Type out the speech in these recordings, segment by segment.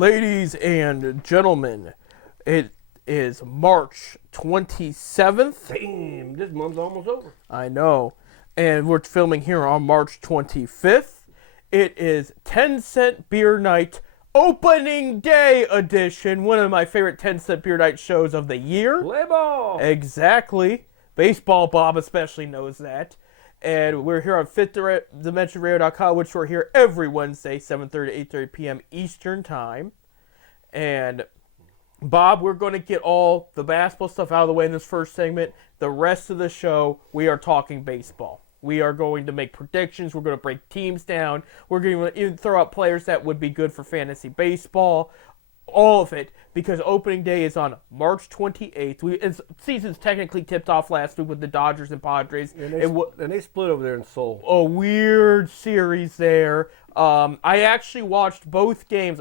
Ladies and gentlemen, it is March 27th. Damn, this month's almost over. I know. And we're filming here on March 25th. It is 10 Cent Beer Night Opening Day edition. One of my favorite 10 Cent Beer Night shows of the year. Play ball. Exactly. Baseball Bob especially knows that. And we're here on FifthDimensionRadio.com, which we're here every Wednesday, 7:30 to 8:30 p.m. Eastern Time. And, Bob, we're going to get all the basketball stuff out of the way in this first segment. The rest of the show, we are talking baseball. We are going to make predictions. We're going to break teams down. We're going to even throw out players that would be good for fantasy baseball. All of it, because opening day is on March 28th. Season's technically tipped off last week with the Dodgers and Padres. And they split over there in Seoul. A weird series there. I actually watched both games.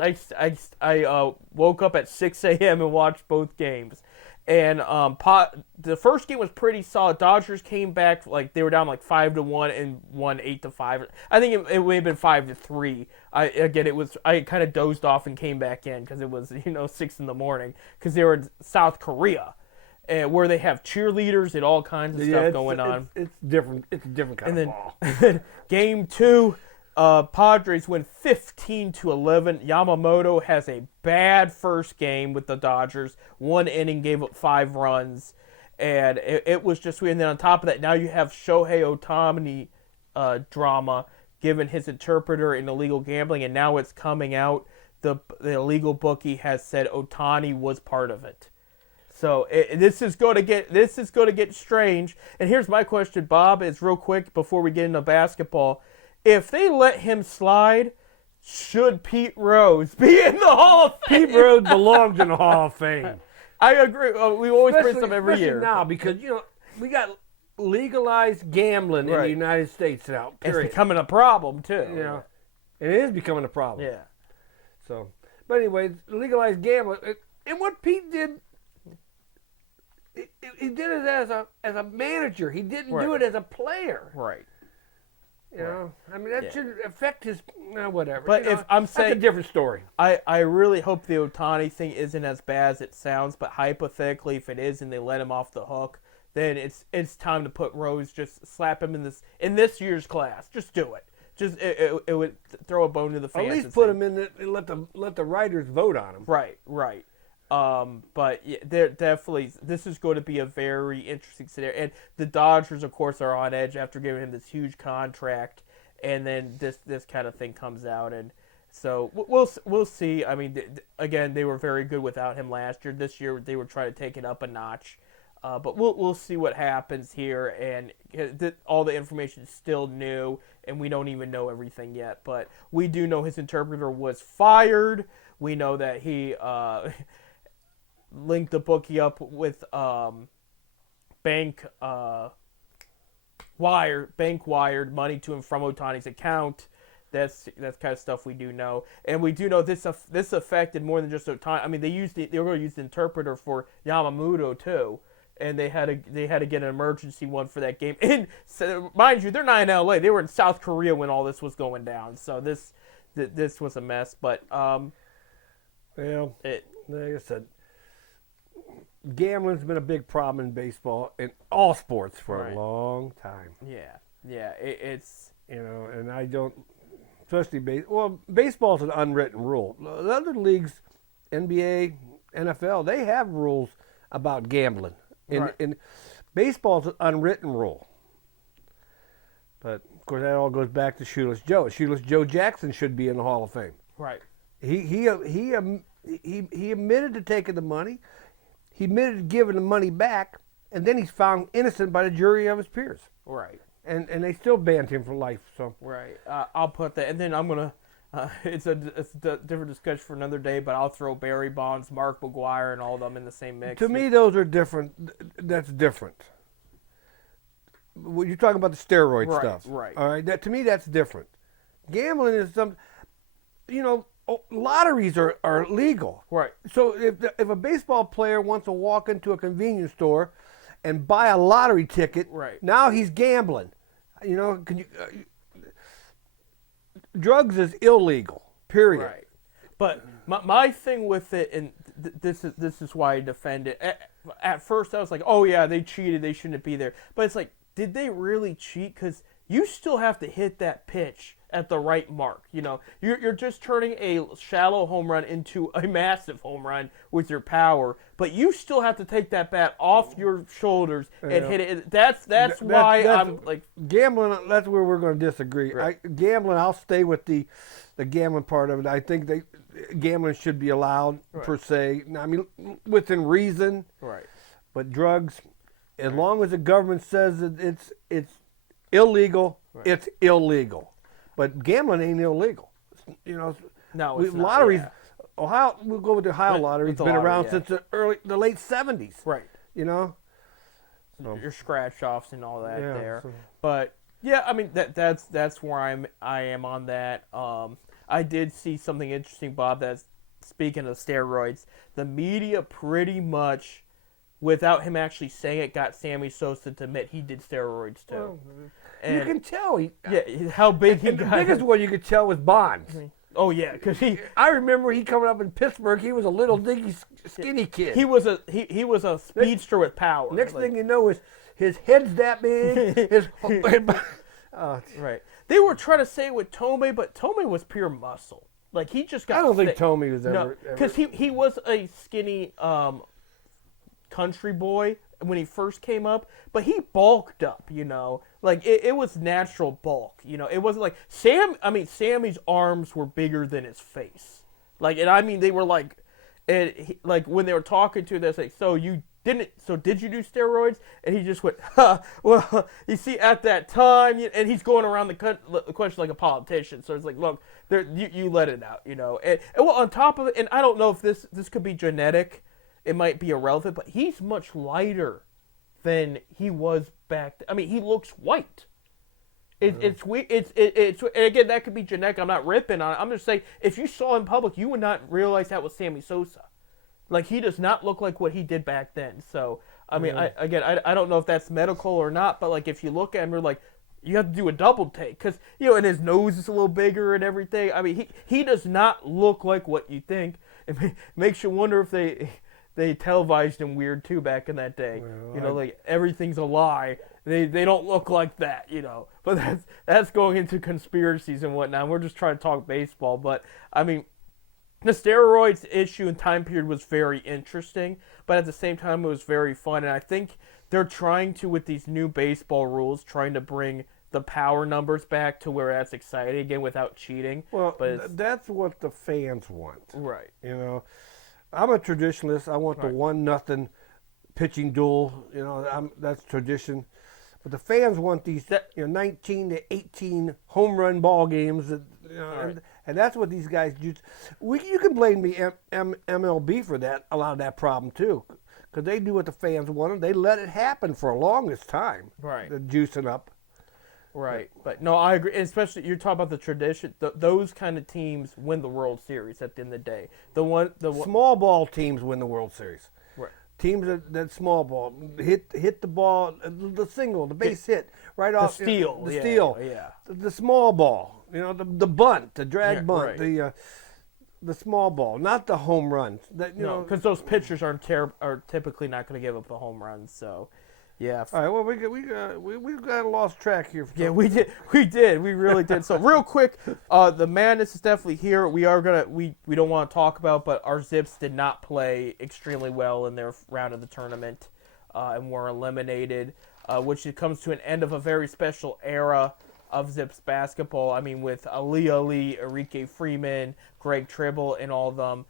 I woke up at 6 a.m. and watched both games. And the first game was pretty solid. Dodgers came back like they were down like 5-1 and won 8-5. I think it may have been 5-3. I kind of dozed off and came back in because it was 6 in the morning because they were in South Korea, where they have cheerleaders and all kinds of stuff going on. It's different. It's a different kind of ball. Game 2. Padres win 15-11. Yamamoto has a bad first game with the Dodgers. One inning, gave up 5 runs. And it was just weird. And then on top of that, now you have Shohei Ohtani drama, given his interpreter in illegal gambling. And now it's coming out. The illegal bookie has said Ohtani was part of it. So this is going to get strange. And here's my question, Bob, is real quick before we get into basketball. If they let him slide, should Pete Rose be in the Hall of Fame? Pete Rose belongs in the Hall of Fame. I agree. We always praise him every year. Now, because, we got legalized gambling in the United States now. Period. It's becoming a problem, too. Yeah. It is becoming a problem. Yeah. So, but anyway, legalized gambling. And what Pete did, he did it as a manager. He didn't do it as a player. Right. That should affect his whatever. But if I'm saying, that's a different story. I really hope the Ohtani thing isn't as bad as it sounds. But hypothetically, if it is and they let him off the hook, then it's time to put Rose. Just slap him in this year's class. Just do it. Just it would throw a bone to the fans. At least put him in and let the writers vote on him. Right. But yeah, they're definitely, this is going to be a very interesting scenario. And the Dodgers, of course, are on edge after giving him this huge contract, and then this kind of thing comes out, and so we'll see. I mean, again, they were very good without him last year. This year, they were trying to take it up a notch. But we'll see what happens here, and all the information is still new, and we don't even know everything yet. But we do know his interpreter was fired. We know that he linked the bookie up with bank wired money to him from Ohtani's account. That's kind of stuff we do know, and we do know this affected more than just Ohtani. I mean, they were going to use the interpreter for Yamamoto too, and they had to get an emergency one for that game. And so, mind you, they're not in LA; they were in South Korea when all this was going down. So this was a mess. But like I said, gambling's been a big problem in baseball, in all sports for a long time. Yeah, it's and I don't, especially baseball's an unwritten rule. The other leagues, NBA, NFL, they have rules about gambling. In baseball's an unwritten rule. But of course, that all goes back to Shoeless Joe. Shoeless Joe Jackson should be in the Hall of Fame. Right. He admitted to taking the money. He admitted to giving the money back, and then he's found innocent by the jury of his peers. Right. And they still banned him for life. So. Right. I'll put that, and then I'm gonna. It's a different discussion for another day, but I'll throw Barry Bonds, Mark McGwire, and all of them in the same mix. To me, those are different. That's different. When you're talking about the steroid stuff, right? All right. To me, that's different. Gambling is lotteries are legal. Right. So if a baseball player wants to walk into a convenience store and buy a lottery ticket, now he's gambling. Drugs is illegal. Period. Right. But my thing with it, and this is why I defend it. At first, I was like, oh yeah, they cheated. They shouldn't be there. But it's like, did they really cheat? Because you still have to hit that pitch at the right mark. You know, you're just turning a shallow home run into a massive home run with your power, but you still have to take that bat off your shoulders and hit it. That's why I'm like gambling. That's where we're going to disagree. Right. Gambling, I'll stay with the gambling part of it. I think gambling should be allowed per se. I mean, within reason. Right. But drugs, as long as the government says that it's illegal, it's illegal. But gambling ain't illegal. You know, no, it's not, lotteries. yeah. Ohio, we'll go with the Ohio lottery. It's been around since the late 70s. Right. You know, your scratch offs and all that there. So. But yeah, I mean that's where I am on that. I did see something interesting, Bob. That's speaking of steroids, the media pretty much, without him actually saying it, got Sammy Sosa to admit he did steroids too. Well, and you can tell. How big he the got. biggest one you could tell was Bonds. Oh yeah, because I remember he coming up in Pittsburgh. He was a little dinky, skinny kid. He was a speedster with power. Next thing you know is his head's that big. Right. They were trying to say it with Tomei, but Tomei was pure muscle. Like he just got. I don't think thick. Tomei was ever. Because he was a skinny country boy when he first came up, but he bulked up. You know, like it was natural bulk. You know, it wasn't like Sammy's arms were bigger than his face. Like, and I mean they were like, like when they were talking to him, they say, "So did you do steroids?" And he just went, well, you see, at that time, and he's going around the question like a politician. So it's like, look, you let it out, you know. And well, on top of it, and I don't know if this could be genetic, it might be irrelevant, but he's much lighter than he was back then. I mean, he looks white. It's weird. It's and again, that could be genetic. I'm not ripping on it. I'm just saying, if you saw him in public, you would not realize that was Sammy Sosa. Like, he does not look like what he did back then. So, I mean, I don't know if that's medical or not, but, like, if you look at him, you're like, you have to do a double take. Because, you know, and his nose is a little bigger and everything. I mean, he does not look like what you think. It makes you wonder if they televised him weird, too, back in that day. Well, you know, like, everything's a lie. They don't look like that, you know. But that's going into conspiracies and whatnot. We're just trying to talk baseball. But, I mean, the steroids issue and time period was very interesting, but at the same time, it was very fun. And I think they're trying to, with these new baseball rules, trying to bring the power numbers back to where that's exciting again without cheating. Well, that's what the fans want. Right. You know, I'm a traditionalist. I want the 1-0 pitching duel. You know, that's tradition. But the fans want these 19 to 18 home run ball games. That, you know, and that's what these guys do. You can blame the MLB for that, a lot of that problem too, because they do what the fans wanted. They let it happen for the longest time. Right. The juicing up. Right. But no, I agree. And especially you're talking about the tradition. Those kind of teams win the World Series at the end of the day. The small ball teams win the World Series. Right. Teams that small ball hit the ball, the single, the base hit right off the steal, the steal, yeah. The small ball, you know, the bunt, the drag bunt, right. The small ball, not the home runs. That know, because those pitchers are typically not going to give up the home runs. So, yeah. All right. Well, we got lost track here. Yeah, we did. We really did. So real quick, the madness is definitely here. We don't want to talk about, but our Zips did not play extremely well in their round of the tournament, and were eliminated, which it comes to an end of a very special era of Zips basketball. I mean, with Ali, Enrique Freeman, Greg Tribble, and all of them.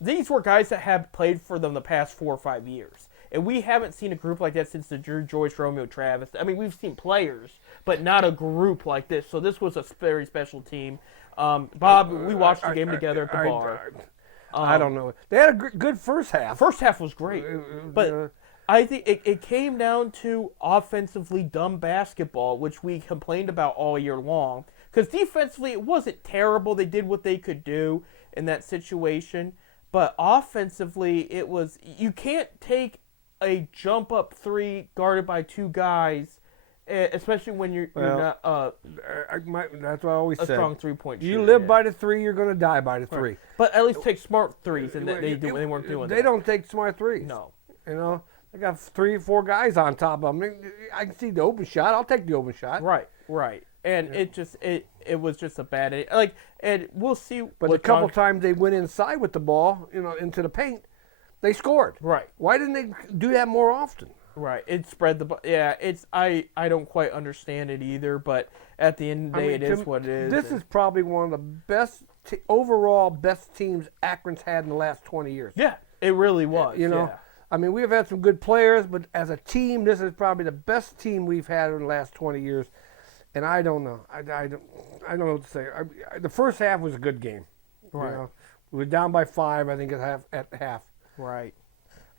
These were guys that have played for them the past 4 or 5 years. And we haven't seen a group like that since the Drew Joyce, Romeo Travis. I mean, we've seen players, but not a group like this. So this was a very special team. Bob, we watched the game together at the bar. I don't know. They had a good first half. First half was great. But I think it came down to offensively dumb basketball, which we complained about all year long. Because defensively, it wasn't terrible. They did what they could do in that situation. But offensively, it was, you can't take a jump up three guarded by two guys especially when you're Well, not that's what I always a say. strong 3-point shooter. You live yeah. by the 3, you're going to die by the 3. But at least take smart threes, and they weren't doing They that. don't take smart 3s. No. You know, they got 3 or 4 guys on top of them. I can see the open shot. I'll take the open shot. Right. And it was just a bad and we'll see. But a couple times they went inside with the ball, into the paint, they scored. Right. Why didn't they do that more often? Right. It spread I don't quite understand it either, but at the end of the day, it is what it is. This is probably one of the best overall best teams Akron's had in the last 20 years. Yeah, it really was. Yeah. I mean, we have had some good players, but as a team, this is probably the best team we've had in the last 20 years. And I don't know. I don't know what to say. The first half was a good game. Right. We were down by 5, I think, at half. Right.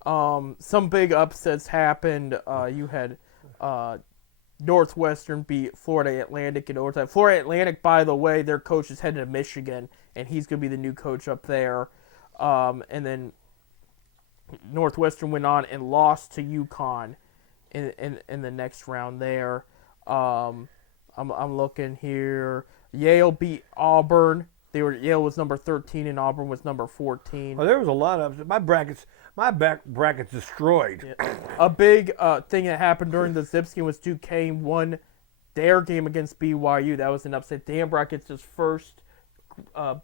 Some big upsets happened. You had Northwestern beat Florida Atlantic in overtime. Florida Atlantic, by the way, their coach is headed to Michigan, and he's going to be the new coach up there. And then Northwestern went on and lost to UConn in the next round there. I'm looking here. Yale beat Auburn. Yale was number 13 and Auburn was number 14. Well, there was a lot of my brackets destroyed. Yeah. A big thing that happened during the Zips game was Duquesne won their game against BYU. That was an upset. Dan Brackett's his first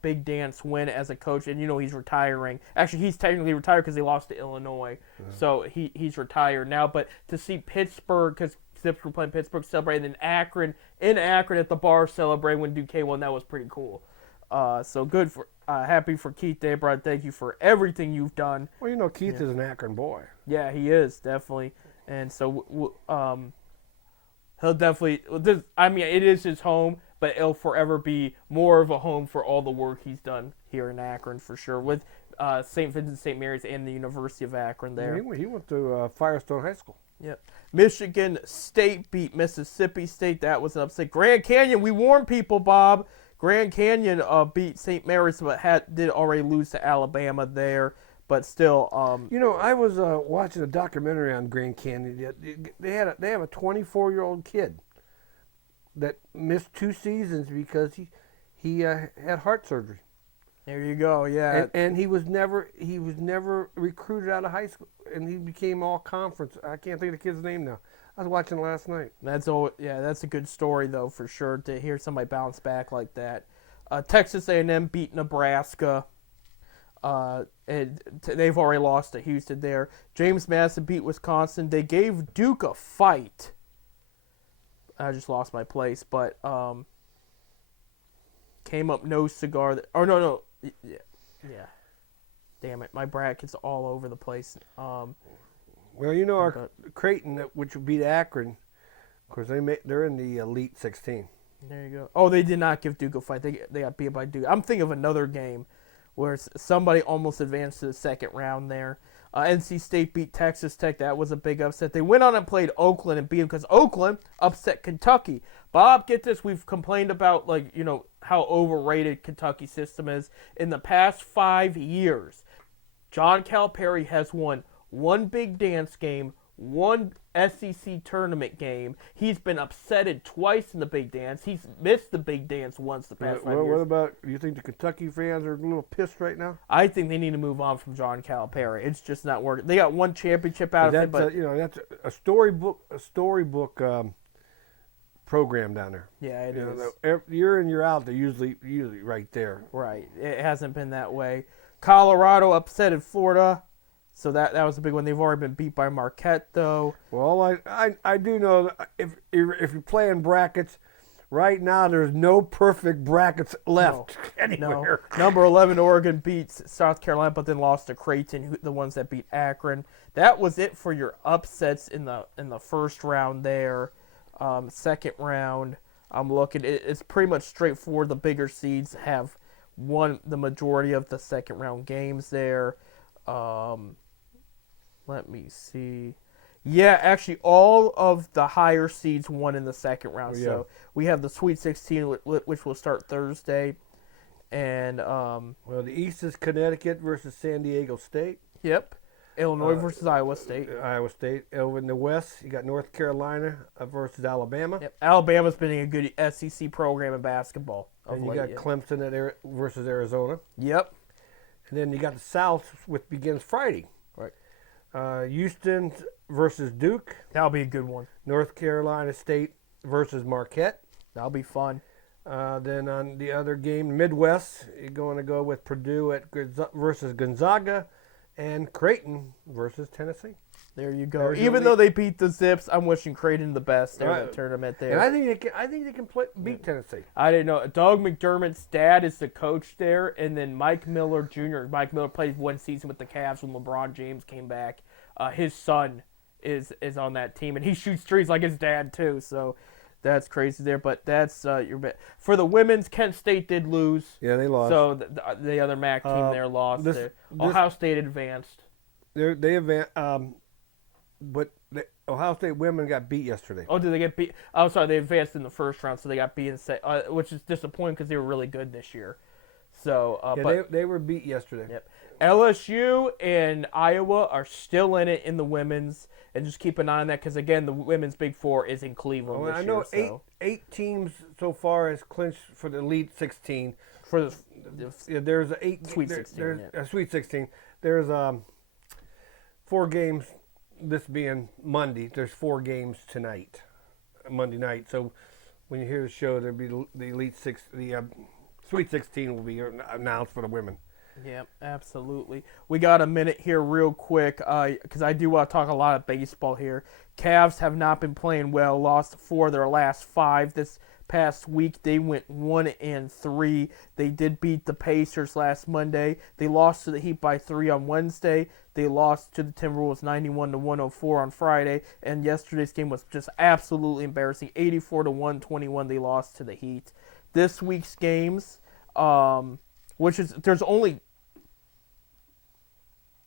big dance win as a coach, and he's retiring. Actually, he's technically retired because they lost to Illinois, so he's retired now. But to see Pittsburgh, because Zips were playing Pittsburgh, celebrating in Akron at the bar celebrating when Duquesne won, that was pretty cool. So good for happy for Keith Dabrod. Thank you for everything you've done. Well, Keith is an Akron boy. Yeah, he is definitely, and so he'll definitely. It is his home, but it'll forever be more of a home for all the work he's done here in Akron for sure, with St. Vincent St. Mary's and the University of Akron there. He went to Firestone High School. Yep. Michigan State beat Mississippi State. That was an upset. Grand Canyon, we warned people, Bob. Grand Canyon beat St. Mary's, but did already lose to Alabama there. But still, I was watching a documentary on Grand Canyon. They have a 24-year-old kid that missed 2 seasons because he had heart surgery. There you go. Yeah, and he was never recruited out of high school, and he became all conference. I can't think of the kid's name now. I was watching last night. That's a good story though for sure to hear somebody bounce back like that. Texas A&M beat Nebraska. And they've already lost to Houston there. James Madison beat Wisconsin. They gave Duke a fight. I just lost my place, but came up no cigar. No. Yeah. Damn it, my bracket's all over the place. Well, our Creighton, which would beat Akron, of course they're in the Elite 16. There you go. Oh, they did not give Duke a fight. They got beat by Duke. I'm thinking of another game where somebody almost advanced to the second round there. NC State beat Texas Tech. That was a big upset. They went on and played Oakland and beat them because Oakland upset Kentucky. Bob, get this. We've complained about how overrated Kentucky's system is. In the past 5 years, John Calipari has won one big dance game, one SEC tournament game. He's been upsetted twice in the big dance. He's missed the big dance once the past 5 years. What about, you think the Kentucky fans are a little pissed right now? I think they need to move on from John Calipari. It's just not working. They got one championship out of it, but that's a storybook program down there. Yeah, it is. Year in, year out, they're usually right there. Right. It hasn't been that way. Colorado upset in Florida. So that was a big one. They've already been beat by Marquette, though. Well, I do know that if you're playing brackets, right now there's no perfect brackets left anywhere. No. Number 11 Oregon beats South Carolina, but then lost to Creighton, the ones that beat Akron. That was it for your upsets in the first round there. Second round, I'm looking. It's pretty much straightforward. The bigger seeds have won the majority of the second round games there. Let me see. Yeah, actually, all of the higher seeds won in the second round. Oh, yeah. So we have the Sweet 16, which will start Thursday. And well, the East is Connecticut versus San Diego State. Yep. Illinois versus Iowa State. Iowa State. Over in the West, you got North Carolina versus Alabama. Yep. Alabama's been a good SEC program in basketball. And you got Clemson versus Arizona. Yep. And then you got the South, which begins Friday. Right. Houston versus Duke. That'll be a good one. North Carolina State versus Marquette. That'll be fun. Then on the other game, Midwest, you're going to go with Purdue versus Gonzaga, and Creighton versus Tennessee. There you go. Even though they beat the Zips, I'm wishing Creighton the best there in the tournament there. And I think they can beat Tennessee. I didn't know. Doug McDermott's dad is the coach there, and then Mike Miller Jr. Mike Miller played one season with the Cavs when LeBron James came back. His son is on that team, and he shoots threes like his dad too. So that's crazy there. But that's your bet. For the women's, Kent State did lose. Yeah, they lost. So the other MAC team there lost. Ohio State advanced. They advanced. But the Ohio State women got beat yesterday. Oh, did they get beat? Oh, sorry, they advanced in the first round, so they got beat, which is disappointing because they were really good this year. So, but they were beat yesterday. Yep. LSU and Iowa are still in it in the women's, and just keep an eye on that because again, the women's Big Four is in Cleveland. This I know year, eight teams so far has clinched for the Elite 16. For there's Sweet 16. There's a Sweet 16. There's 4 games. This being Monday, there's 4 games tonight, Monday night. So when you hear the show, there'll be the Sweet 16 will be announced for the women. Yeah, absolutely. We got a minute here real quick because I do want to talk a lot of baseball here. Cavs have not been playing well, lost 4 of their last 5 this past week. They went 1-3. They did beat the Pacers last Monday. They lost to the Heat by 3 on Wednesday. They lost to the Timberwolves 91-104 on Friday. And yesterday's game was just absolutely embarrassing. 84-121 they lost to the Heat. This week's games, there's only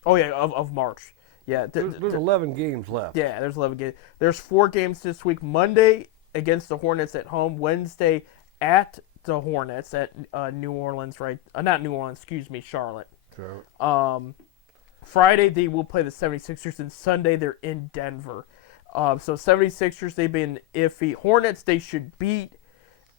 of March. Yeah, there's 11 games left. Yeah, there's 11 games. There's 4 games this week. Monday against the Hornets at home. Wednesday at the Hornets at New Orleans, right? Not New Orleans, excuse me, Charlotte. Sure. Friday they will play the 76ers, and Sunday they're in Denver. So 76ers, they've been iffy. Hornets, they should beat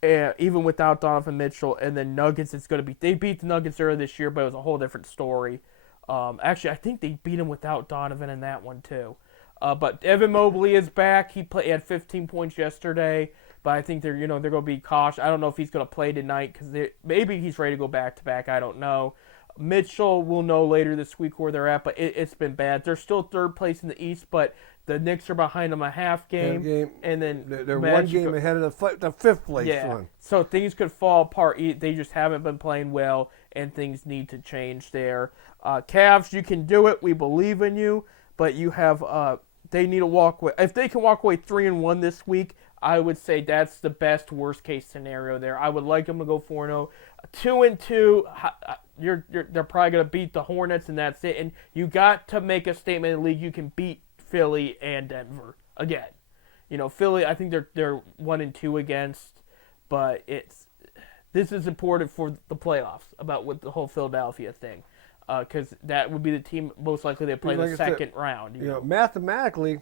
even without Donovan Mitchell. And then Nuggets, they beat the Nuggets earlier this year, but it was a whole different story. Actually, I think they beat him without Donovan in that one too. But Evan Mobley is back. He had 15 points yesterday, but I think they're going to be cautious. I don't know if he's going to play tonight because maybe he's ready to go back to back. I don't know. Mitchell will know later this week where they're at, but it's been bad. They're still 3rd place in the East, but the Knicks are behind them a half game. And then they're 1 game ahead of the 5th place one. So things could fall apart. They just haven't been playing well, and things need to change there. Cavs, you can do it. We believe in you, but you have they need to walk away. If they can walk away 3-1 this week, I would say that's the best worst case scenario there. I would like them to go 4-0. 2-2, they're probably going to beat the Hornets, and that's it. And you got to make a statement in the league. You can beat Philly and Denver again. Philly, I think they're 1-2 against, but this is important for the playoffs about with the whole Philadelphia thing, because that would be the team most likely they play the second round. Mathematically,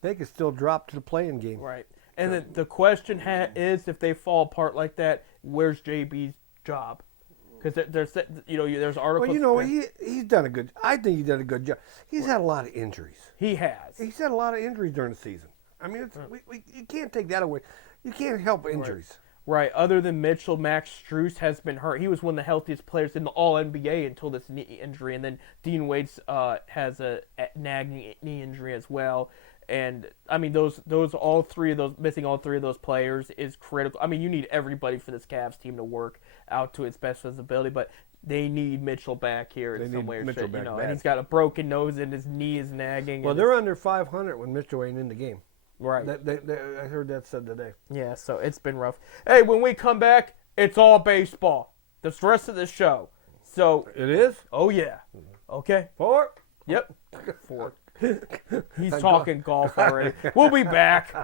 they could still drop to the play-in game. Right. And then the question is, if they fall apart like that, where's JB's job? Because there's articles. Well, he's done a good. I think he's done a good job. He's had a lot of injuries. He has. He's had a lot of injuries during the season. I mean, you can't take that away. You can't help injuries. Right. Other than Mitchell, Max Strus has been hurt. He was one of the healthiest players in the All-NBA until this knee injury, and then Dean Wade's has a nagging knee injury as well. And I mean, missing all 3 of those players is critical. I mean, you need everybody for this Cavs team to work out to its best ability, but they need Mitchell back here in some way or shape. And he's got a broken nose and his knee is nagging. Well, they're under 500 when Mitchell ain't in the game. Right. I heard that said today. Yeah, so it's been rough. Hey, when we come back, it's all baseball. The rest of the show. So it is? Oh yeah. Okay. 4? Yep. 4. He's talking golf already. We'll be back.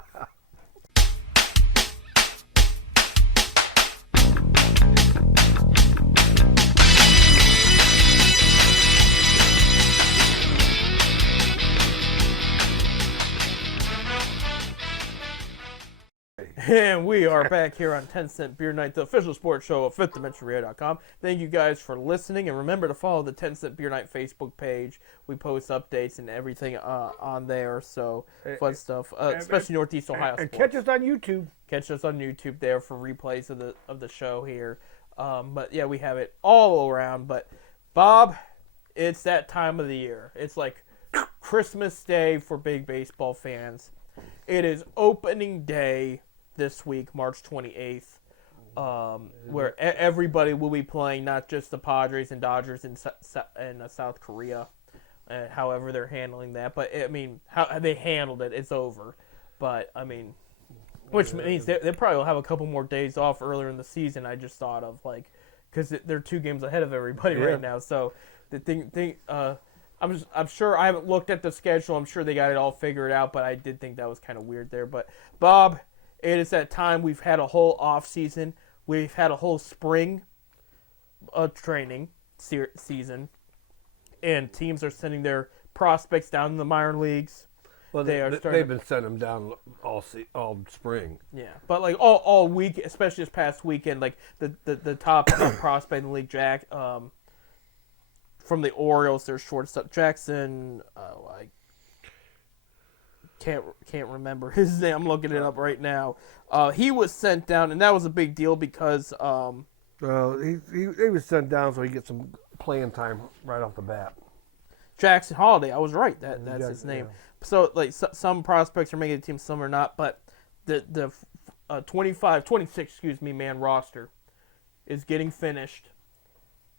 And we are back here on 10 Cent Beer Night, the official sports show of FifthDimensionRadio.com. Thank you guys for listening, and remember to follow the 10 Cent Beer Night Facebook page. We post updates and everything on there, so fun stuff, especially Northeast Ohio And sports. catch us on YouTube. Catch us on YouTube there for replays of the show here. But yeah, we have it all around. But Bob, it's that time of the year. It's like Christmas Day for big baseball fans. It is opening day this week, March 28th, where everybody will be playing, not just the Padres and Dodgers in South Korea, however they're handling that. But, I mean, how they handled it, it's over. But, I mean, which means they probably will have a couple more days off earlier in the season, I just thought of, like, because they're 2 games ahead of everybody right now. So, the thing I'm sure I haven't looked at the schedule. I'm sure they got it all figured out, but I did think that was kind of weird there. But, Bob, it is that time. We've had a whole off season. We've had a whole spring training season, and teams are sending their prospects down in the minor leagues. Well, they've been sending them down all spring. Yeah, but like all week, especially this past weekend, like the top prospect in the league, Jack, from the Orioles, their shortstop Jackson. I can't remember his name. I'm looking it up right now. He was sent down, and that was a big deal because he was sent down so he gets some playing time right off the bat. Jackson Holiday. I was right. That's his name. Yeah. So like some prospects are making the team, some are not. But the 26 man roster is getting finished.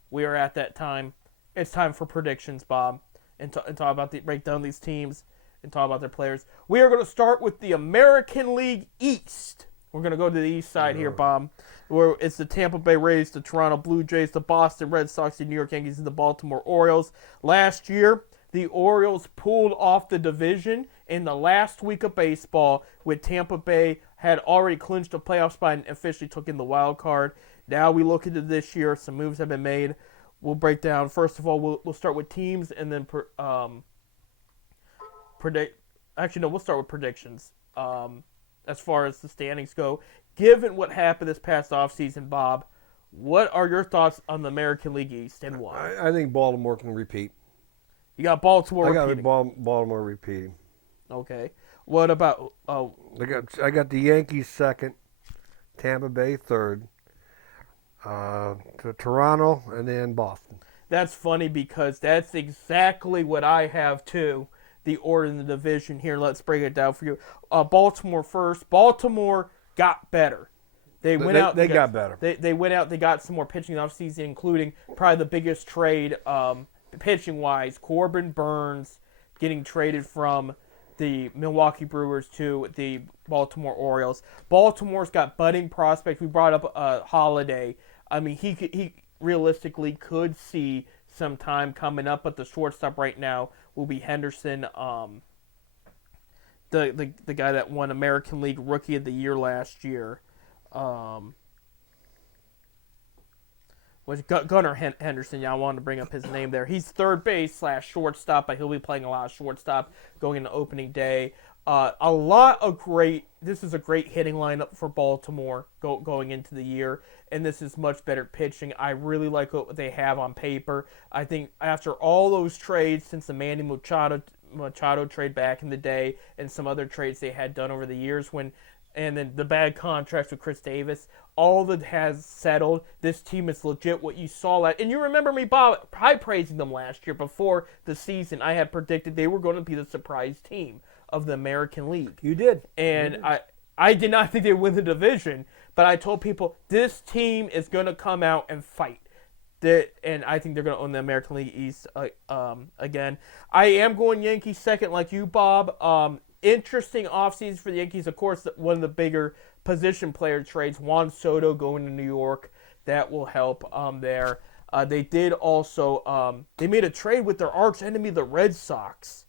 We are at that time. It's time for predictions, Bob, and talk about break down these teams and talk about their players. We are going to start with the American League East. We're going to go to the east side here, Bob, where it's the Tampa Bay Rays, the Toronto Blue Jays, the Boston Red Sox, the New York Yankees, and the Baltimore Orioles. Last year, the Orioles pulled off the division in the last week of baseball, with Tampa Bay had already clinched a playoff spot and officially took in the wild card. Now we look into this year. Some moves have been made. We'll break down. First of all, we'll start with teams and then predict. Actually, no, we'll start with predictions. As far as the standings go, given what happened this past offseason, Bob, what are your thoughts on the American League East and why? I think Baltimore can repeat. You got Baltimore repeating. I got Baltimore repeating. Okay. What about? I got the Yankees second, Tampa Bay third, to Toronto, and then Boston. That's funny because that's exactly what I have too. The order in the division here. Let's break it down for you. Baltimore first. Baltimore got better. They got better. They went out. They got some more pitching in the offseason, including probably the biggest trade pitching wise. Corbin Burns getting traded from the Milwaukee Brewers to the Baltimore Orioles. Baltimore's got budding prospects. We brought up Holiday. I mean, he realistically could see some time coming up, but the shortstop right now will be Henderson, the guy that won American League Rookie of the Year last year. Was Gunnar Henderson. Yeah, I wanted to bring up his name there. He's third base / shortstop, but he'll be playing a lot of shortstop going into opening day. This is a great hitting lineup for Baltimore going into the year, and this is much better pitching. I really like what they have on paper. I think after all those trades since the Manny Machado trade back in the day and some other trades they had done over the years and then the bad contracts with Chris Davis, all that has settled. This team is legit. What you saw that, and you remember me, Bob, high praising them last year before the season. I had predicted they were going to be the surprise team of the American League. You did. And I did not think they would win the division, but I told people this team is going to come out and fight. And I think they're going to own the American League East again. I am going Yankees second like you, Bob. Interesting offseason for the Yankees. Of course, one of the bigger position player trades, Juan Soto going to New York. That will help there. They did also they made a trade with their arch enemy, the Red Sox,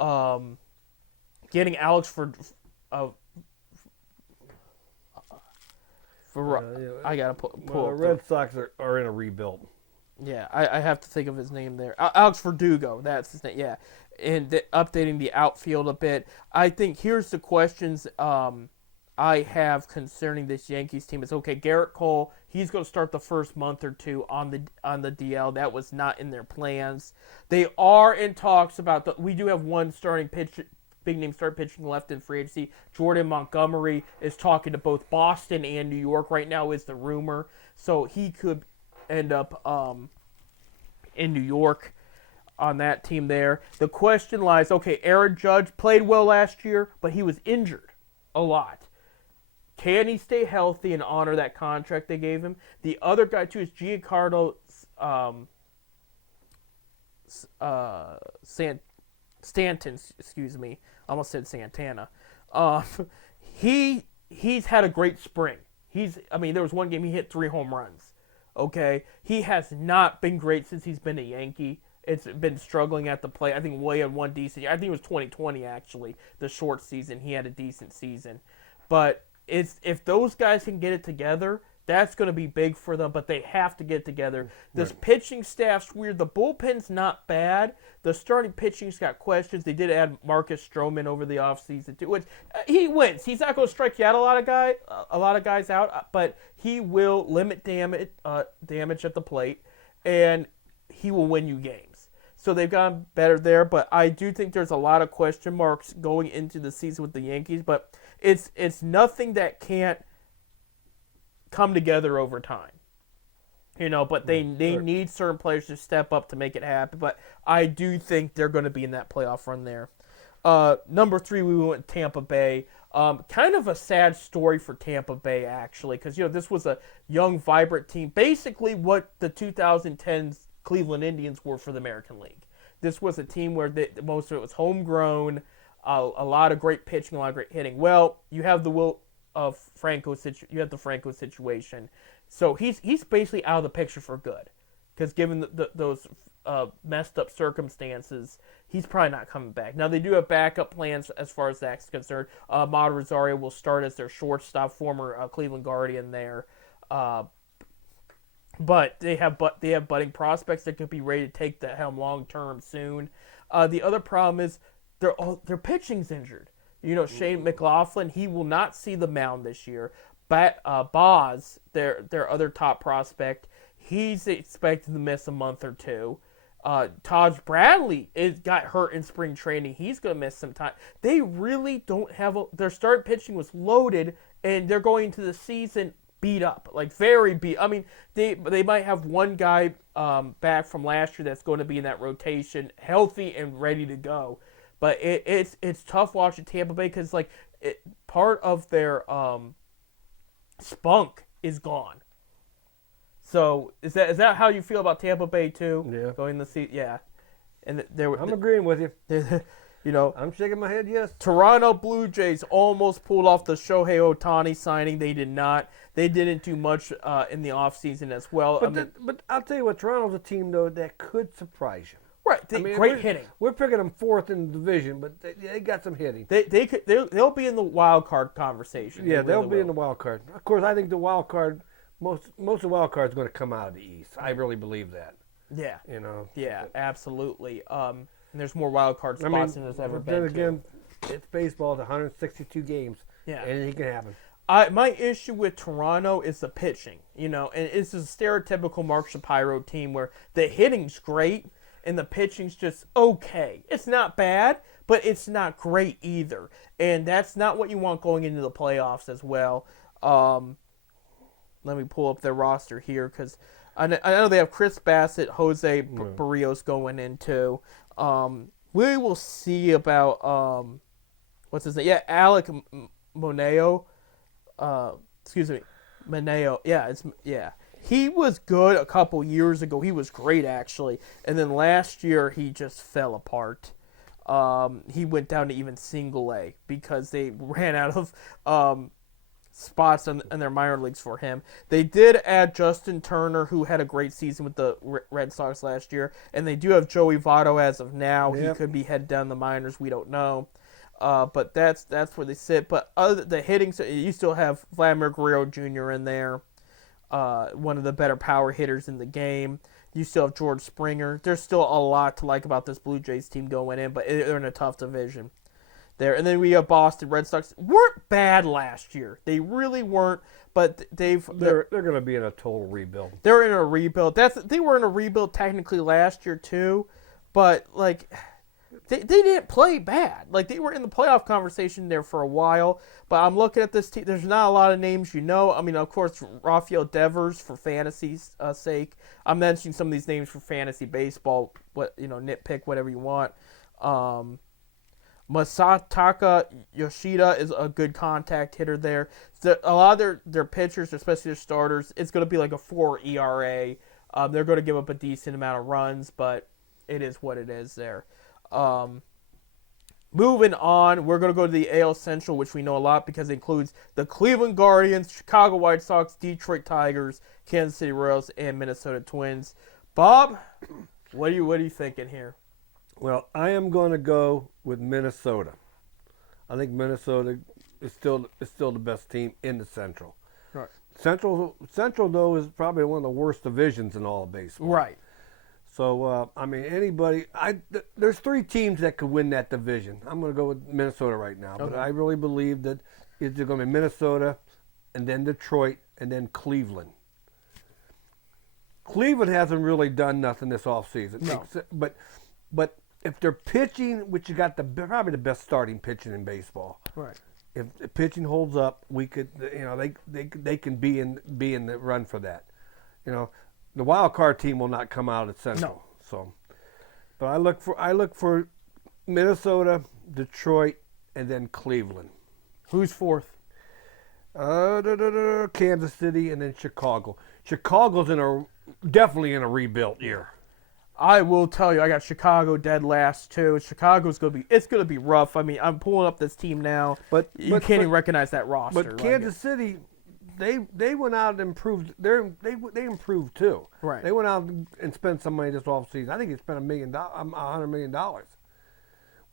getting Alex for I gotta pull the Red Sox are in a rebuild. Yeah, I have to think of his name there. Alex Verdugo, that's his name. Yeah, and updating the outfield a bit. I think here's the questions I have concerning this Yankees team is, okay, Garrett Cole, he's going to start the first month or two on the DL. That was not in their plans. They are in talks about we do have one big name start pitching left in free agency. Jordan Montgomery is talking to both Boston and New York right now is the rumor. So he could end up in New York on that team there. The question lies, okay, Aaron Judge played well last year, but he was injured a lot. Can he stay healthy and honor that contract they gave him? The other guy, too, is Giancarlo Stanton, excuse me. I almost said Santana. He's had a great spring. There was one game he hit 3 home runs. Okay? He has not been great since he's been a Yankee. It's been struggling at the plate. I think Way had one decent year. I think it was 2020, actually, the short season. He had a decent season. But if those guys can get it together, that's going to be big for them, but they have to get it together. This pitching staff's weird. The bullpen's not bad. The starting pitching's got questions. They did add Marcus Stroman over the offseason, too, which he wins. He's not going to strike you out a lot of guys out, but he will limit damage at the plate, and he will win you games. So they've gotten better there, but I do think there's a lot of question marks going into the season with the Yankees, but it's nothing that can't come together over time. But they need certain players to step up to make it happen, but I do think they're going to be in that playoff run there. Number 3, we went Tampa Bay. Kind of a sad story for Tampa Bay, actually, because this was a young, vibrant team, basically what the 2010s Cleveland Indians were for the American League. This was a team where most of it was homegrown, a lot of great pitching, a lot of great hitting. Well, you have the Franco situation, so he's basically out of the picture for good, because given those messed up circumstances, he's probably not coming back. Now they do have backup plans as far as that's concerned. Amed Rosario will start as their shortstop, former Cleveland Guardian there. But they have budding prospects that could be ready to take the helm long term soon. The other problem is their pitching's injured. Shane McLaughlin, he will not see the mound this year. But Boz, their other top prospect, he's expected to miss a month or two. Taj Bradley got hurt in spring training. He's going to miss some time. They really don't have their start pitching was loaded, and they're going into the season beat up, like very beat. They might have one guy back from last year that's going to be in that rotation, healthy and ready to go. But it's tough watching Tampa Bay because part of their spunk is gone. So is that how you feel about Tampa Bay too? Yeah. Going to see, yeah. And I'm agreeing with you. I'm shaking my head. Yes. Toronto Blue Jays almost pulled off the Shohei Ohtani signing. They did not. They didn't do much in the offseason as well. But I'll tell you what, Toronto's a team though that could surprise you. Right, great hitting. We're picking them 4th in the division, but they got some hitting. They'll be in the wild card conversation. Yeah, they'll be in the wild card. Of course, I think the wild card, most of the wild card is going to come out of the East. I really believe that. Yeah. Yeah, but, absolutely. And there's more wild card spots than there's ever been. Then again, it's baseball. It's 162 games. Yeah, anything can happen. My issue with Toronto is the pitching. And it's a stereotypical Mark Shapiro team where the hitting's great. And the pitching's just okay. It's not bad, but it's not great either. And that's not what you want going into the playoffs as well. Let me pull up their roster here because I know they have Chris Bassett, Jose Barrios going in too. We will see about what's his name? Yeah, Alek Moneo. Excuse me, Moneo. Yeah. He was good a couple years ago. He was great, actually. And then last year, he just fell apart. He went down to even single A because they ran out of spots in their minor leagues for him. They did add Justin Turner, who had a great season with the Red Sox last year. And they do have Joey Votto as of now. Yep. He could be headed down the minors. We don't know. But that's where they sit. But other the hitting, you still have Vladimir Guerrero Jr. in there. One of the better power hitters in the game. You still have George Springer. There's still a lot to like about this Blue Jays team going in, but they're in a tough division. there. And then we have Boston Red Sox. Weren't bad last year. They really weren't, but they're going to be in a total rebuild. They're in a rebuild. They were in a rebuild technically last year too, but like they didn't play bad. Like they were in the playoff conversation there for a while. But I'm looking at this team. There's not a lot of names you know. I mean, of course, Rafael Devers for fantasy's sake. I'm mentioning some of these names for fantasy baseball. Nitpick whatever you want. Masataka Yoshida is a good contact hitter there. A lot of their pitchers, especially their starters, it's going to be like a 4 ERA. They're going to give up a decent amount of runs, but it is what it is there. Moving on, we're going to go to the AL Central, which we know a lot because it includes the Cleveland Guardians, Chicago White Sox, Detroit Tigers, Kansas City Royals, and Minnesota Twins. Bob, what are you thinking here? Well, I am going to go with Minnesota. I think Minnesota is still the best team in the Central. Right. Central though is probably one of the worst divisions in all of baseball. Right. So anybody. There's 3 teams that could win that division. I'm going to go with Minnesota right now, but I really believe that it's going to be Minnesota, and then Detroit, and then Cleveland. Cleveland hasn't really done nothing this offseason. No. But if they're pitching, which you got probably the best starting pitching in baseball. Right. If the pitching holds up, we could, they can be in the run for that. The wild card team will not come out at Central. No. So, but I look for Minnesota, Detroit, and then Cleveland. Who's fourth? Kansas City, and then Chicago. Chicago's definitely in a rebuild year. I will tell you, I got Chicago dead last too. Chicago's gonna be rough. I mean, I'm pulling up this team now, but you can't even recognize that roster. But Kansas City, they went out and improved. They improved too. Right. They went out and spent some money this offseason. I think they spent $100 million.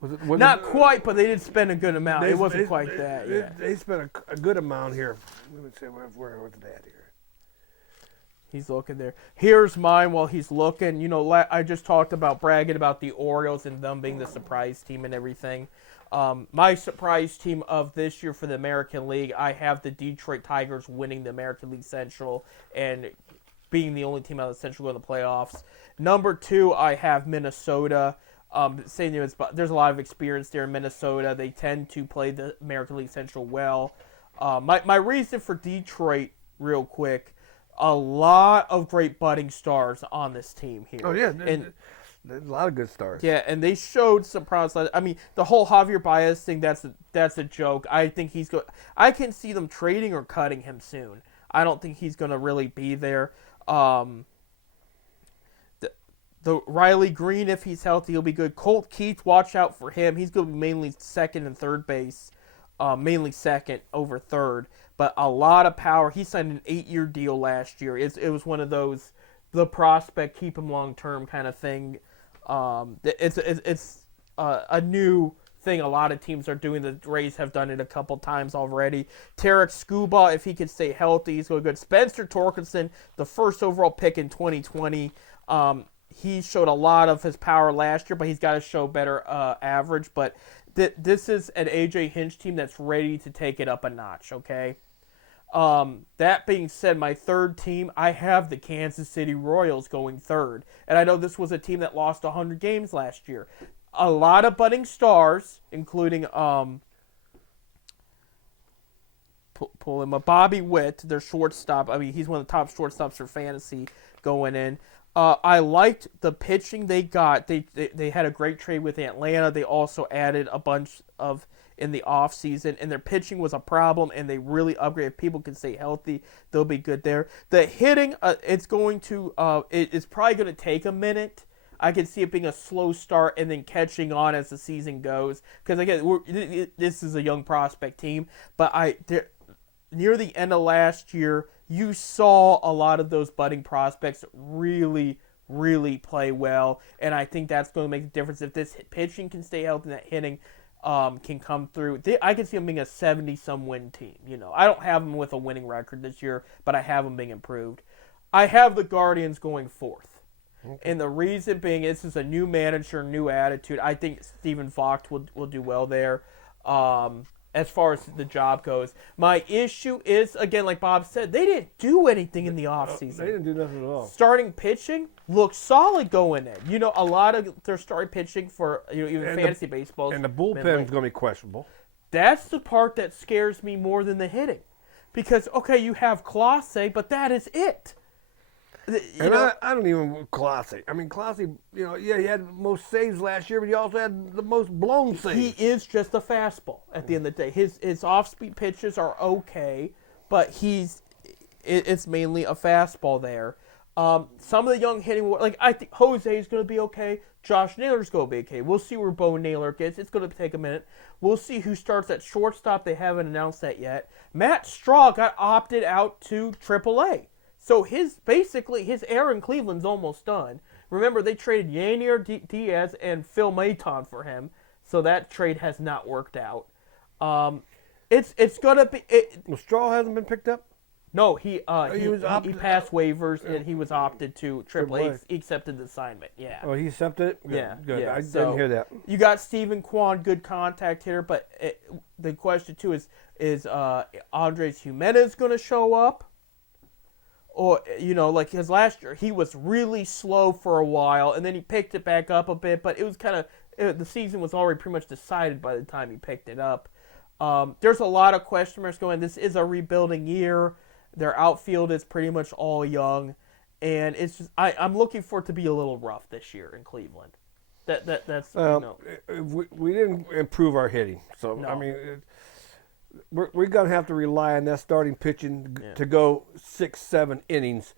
Was it not quite, but they did spend a good amount. It wasn't quite that. Yeah. They spent a good amount here. Let me see where's that here. He's looking there. Here's mine while he's looking. I just talked about bragging about the Orioles and them being the surprise team and everything. My surprise team of this year for the American League, I have the Detroit Tigers winning the American League Central and being the only team out of the Central in the playoffs. Number 2, I have Minnesota. There's a lot of experience there in Minnesota. They tend to play the American League Central well. My reason for Detroit, real quick, a lot of great budding stars on this team here. Oh, yeah. There's a lot of good stars. Yeah, and they showed some promise. I mean, the whole Javier Baez thing, that's a joke. I think I can see them trading or cutting him soon. I don't think he's going to really be there. The Riley Green, if he's healthy, he'll be good. Colt Keith, watch out for him. He's going to be mainly second and third base. Mainly second over third. But a lot of power. He signed an 8-year deal last year. It was one of those, the prospect, keep him long-term kind of thing. It's a new thing a lot of teams are doing. The Rays have done it a couple times already. Tarek Scuba, if he can stay healthy, he's going good. Spencer Torkelson, the first overall pick in 2020. He showed a lot of his power last year, but he's got to show better average. But this is an A.J. Hinch team that's ready to take it up a notch, okay? That being said, my third team, I have the Kansas City Royals going third. And I know this was a team that lost 100 games last year. A lot of budding stars, including pull him up, Bobby Witt, their shortstop. I mean, he's one of the top shortstops for fantasy going in. I liked the pitching they got. They had a great trade with Atlanta. They also added a bunch of in the offseason, and their pitching was a problem, and they really upgraded. If people can stay healthy, they'll be good there. The hitting, it's probably going to take a minute. I can see it being a slow start and then catching on as the season goes. Because, again, this is a young prospect team, but near the end of last year, you saw a lot of those budding prospects really, really play well, and I think that's going to make a difference. If this pitching can stay healthy and that hitting can come through, I can see them being a 70-some win team. I don't have them with a winning record this year, but I have them being improved. I have the Guardians going fourth. Okay. And the reason being, this is a new manager, new attitude. I think Stephen Vogt will do well there. as far as the job goes. My issue is, again, like Bob said, they didn't do anything in the offseason. They didn't do nothing at all. Starting pitching looked solid going in. You know, a lot of their starting pitching for even fantasy baseball. And the bullpen's going to be questionable. That's the part that scares me more than the hitting. Because, okay, you have Clase, but that is it. I don't even Clase. I mean, Clase, he had the most saves last year, but he also had the most blown saves. He is just a fastball at the end of the day. His off-speed pitches are okay, but it's mainly a fastball there. Some of the young hitting, like I think Jose is going to be okay. Josh Naylor's going to be okay. We'll see where Bo Naylor gets. It's going to take a minute. We'll see who starts at shortstop. They haven't announced that yet. Matt Straw got opted out to AAA. So his era in Cleveland's almost done. Remember, they traded Yanier Diaz and Phil Maton for him, so that trade has not worked out. It's gonna be. Straw hasn't been picked up. No, he passed waivers and he was opted to AAA. He accepted the assignment. Yeah. Oh, he accepted it. Good. Yeah, good. Yeah. I didn't hear that. You got Stephen Kwan, good contact hitter, but the question too is Andres Jimenez going to show up? Or, like his last year, he was really slow for a while, and then he picked it back up a bit, but it was kind of, the season was already pretty much decided by the time he picked it up. There's a lot of question marks going. This is a rebuilding year. Their outfield is pretty much all young, and it's just, I'm looking for it to be a little rough this year in Cleveland. That's we didn't improve our hitting, so, No. I mean... We're going to have to rely on that starting pitching to go 6-7 innings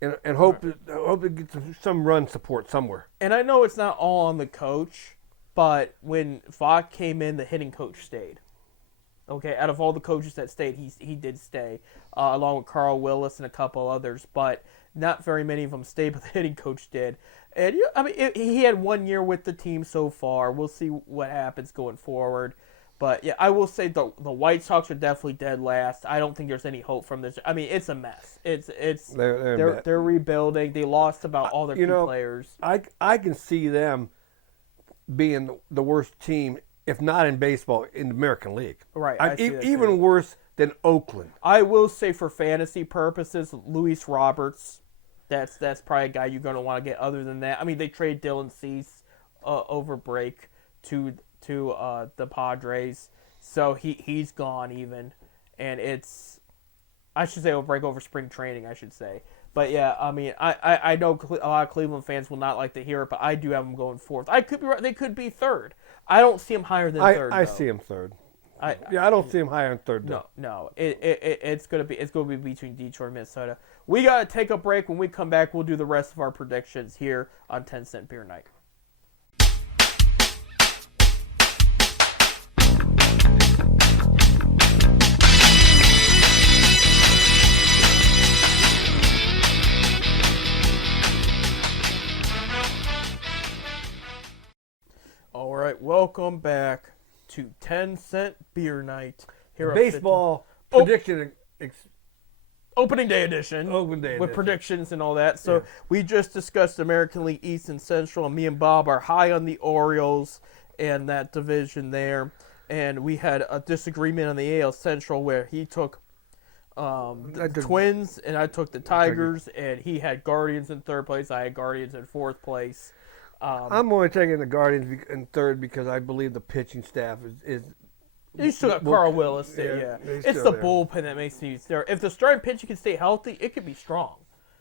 and hope it gets some run support somewhere. And I know it's not all on the coach, but when Vaught came in, the hitting coach stayed. Okay, out of all the coaches that stayed, he did stay, along with Carl Willis and a couple others, but not very many of them stayed, but the hitting coach did. And he had 1 year with the team so far. We'll see what happens going forward. But, yeah, I will say the White Sox are definitely dead last. I don't think there's any hope from this. I mean, it's a mess. They're rebuilding. They lost about all their key players. I can see them being the worst team, if not in baseball, in the American League. Right. Even worse than Oakland. I will say for fantasy purposes, Luis Roberts, that's probably a guy you're going to want to get. Other than that, I mean, they trade Dylan Cease over break to the Padres, so he's gone even, and I should say over break over spring training, I should say. But yeah, I mean, I know a lot of Cleveland fans will not like to hear it, but I do have them going fourth. I could be right; they could be third. I don't see them higher than third. I see them third. I don't see them higher than third. No. It's gonna be between Detroit and Minnesota. We gotta take a break. When we come back, we'll do the rest of our predictions here on 10 Cent Beer Night. All right, welcome back to 10 Cent Beer Night here at baseball prediction opening day edition. With predictions and all that. So we just discussed American League East and Central, and me and Bob are high on the Orioles and that division there. And we had a disagreement on the AL Central where he took the Twins and I took the Tigers, and he had Guardians in third place. I had Guardians in fourth place. I'm only taking the Guardians in third because I believe the pitching staff is you still got Carl Willis there, yeah. It's the bullpen that makes me there. If the starting pitcher can stay healthy, it could be strong.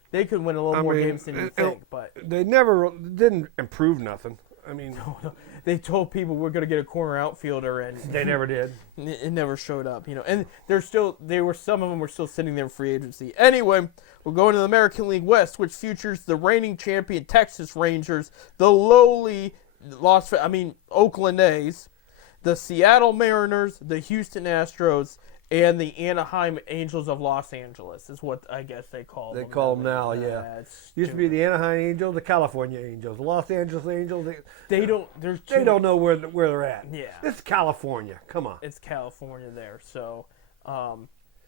They could win a little more games than you think, but they never didn't improve nothing. I mean, no. They told people we're going to get a corner outfielder, and they never did. It never showed up, And some of them were still sitting there in free agency. Anyway, we're going to the American League West, which features the reigning champion Texas Rangers, the lowly Oakland A's, the Seattle Mariners, the Houston Astros, and the Anaheim Angels of Los Angeles is what I guess they call them. They call them now, yeah. Used to be the Anaheim Angels, the California Angels, the Los Angeles Angels. They don't know where they're at. Yeah, it's California. Come on, it's California there. So,